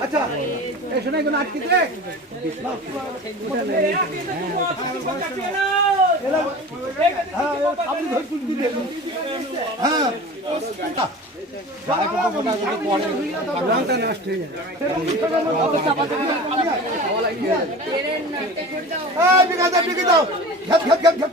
আচ্ছা শোনা এগুলো আটকে দে হ্যাঁ এই বিঘা দাও বিঘা দাও। ঘ্যাপ ঘ্যাপ ঘ্যাপ ঘ্যাপ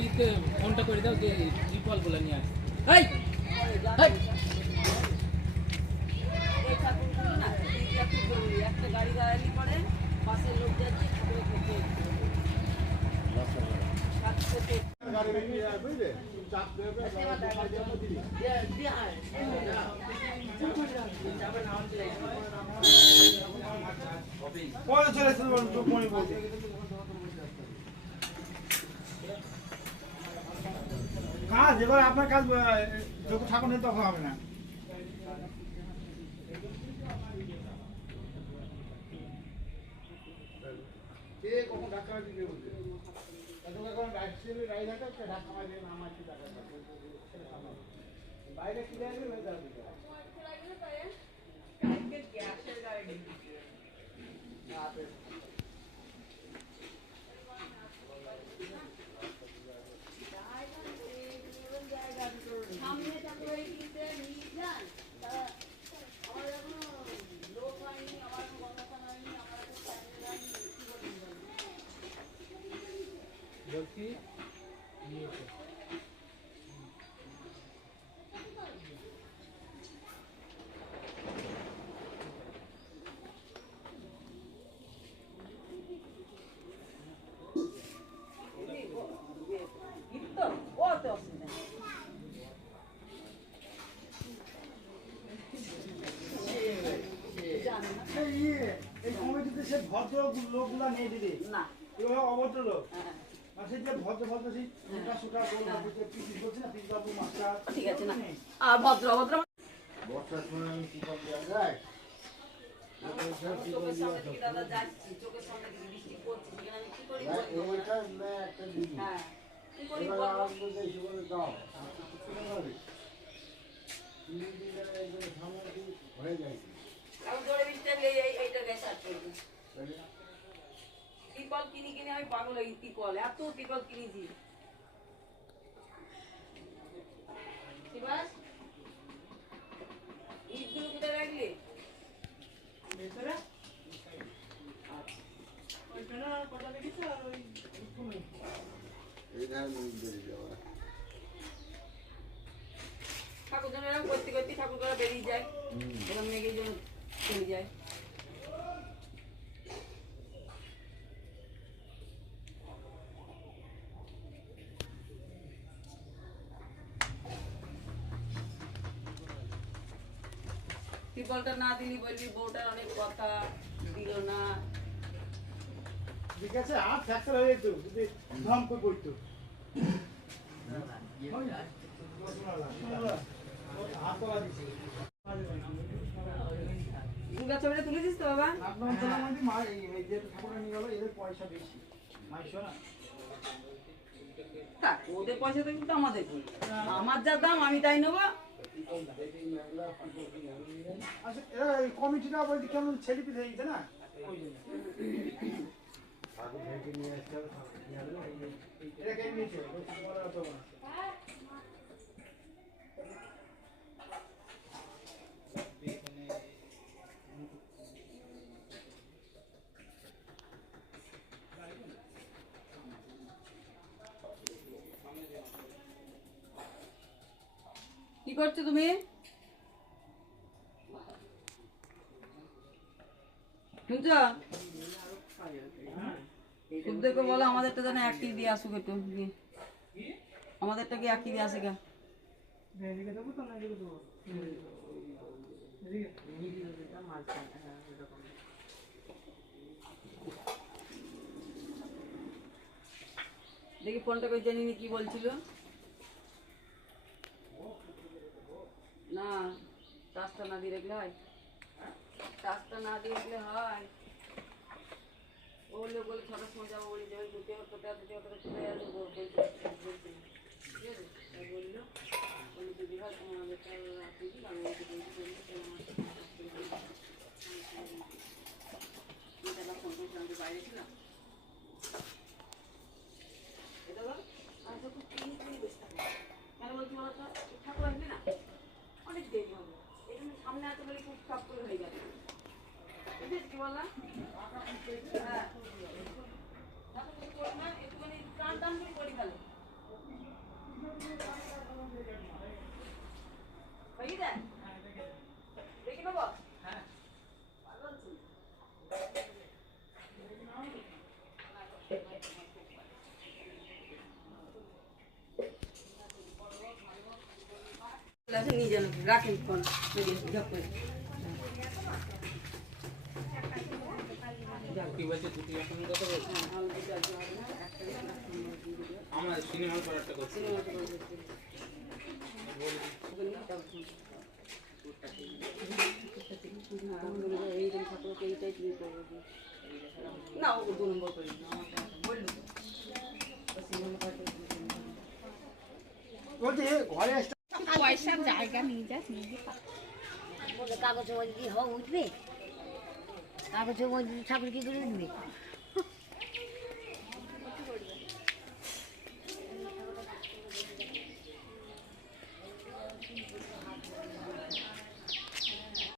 অভিজিৎকে ফোনটা করে দাও যে রিপলগুলো নিয়ে আসে। এই একটা গাড়ি দাঁড়ালি পরে পাশের লোক যাচ্ছে ঠাকুরের কাজ এবার আপনার কাজ যত ঠাকুর নেই তখন হবে না। কখন ধাক্কা মারতে কে বলছে? এখন রাইড রাইড হাঁটা ধাক্কা মারবে না আমার বাইরে কি যাবে এই ইয়ে, এই কমিটিতে সে ভদ্র লোকগুলা নিয়ে দিবি। না। এগুলো অভদ্র লোক। হ্যাঁ, সেই যে ভদ্র ভদ্র ঠিক আছে না। আর বর্ষার সময় আমি কি যায় হ্যাঁ। হয়ে যায় টিকল কিনি কিনে আমি পাগল হই টিকল এত টিকল কিনেছি। ইটগুলো কোথায় রাখলি? ভেতরে? এই ধরনের বেরিয়ে যাওয়া ঠাকুর করতে করতে ঠাকুর করে বেরিয়ে যায়। এরকম জন্য চলে যায়। টিপলটা না দিলি বলবি বউটার অনেক কথা দিল না। ঠিক আছে আর ফ্র্যাকচার হয়ে যেত যদি ধম করে পড়তো হাত তোলা দিছে। দুর্গা ছবিটা তুলে দিস তো বাবা নিয়ে পয়সা বেশি। থাক ওদের পয়সা তো কিন্তু আমাদের? আমার যা দাম আমি তাই নেব। আচ্ছা কমিটিটা বলতে কেমন ছেলে পিলে দিতে না? ওই জন্য করছ তুমি? শুনছো? শুদ্ধকে বলো, আমাদেরটা যেন একটি দিয়ে আসুক একটু। আমাদেরটা কি একটি দিয়ে আসে গা দেখি ফোনটা করে জানি কি বলছিল না টাচটা না দিয়ে রাখলে হয় টাচটা না দিয়ে রাখলে হয় ও লোক বলে ছটার সময় যাব বলে যাবে দুটো কোথায় দুটো কোথায় চলে যাবে বলছে বলছে ঠিক আছে তাই বলল বলে যদি হয় তোমার আমাদেরটা রাখি দিই আমি ওকে বলছি বলছি তোমার এটা ফোন করছিলাম যে বাইরে ছিলাম এটা বল আর যখন তিন দিন বসে থাকব কেন বলছি বলো তো ঠাকুর আসবে না অনেক দেরি হবে এই জন্য সামনে এত বলে খুব সব করে হয়ে যাবে বুঝেছ কি বললাম হ্যাঁ দেখো কিছু করি না একটুখানি টান টান করে করি ফেলো হয়ে যায় দেখি নেব হ্যাঁ ক্লাসে নিয়ে যান রাখেন ফোন ঝপ করে কি বলছে দুটি এখন কথা বলছে হ্যাঁ আমি দুটো আজকে হবে না একটা দিয়ে একটা দিয়ে দিবে আমার সিনেমা করারটা করছে সিনেমাটা বলব, এইরকম ঠাকুরকে এইটাই তুমি করবে না ও দু নম্বর করি পয়সার জায়গা নিয়ে যাস নিয়ে কাগজের মধ্যে কি হওয়া উঠবে। কাগজের মধ্যে ঠাকুর কি করে উঠবে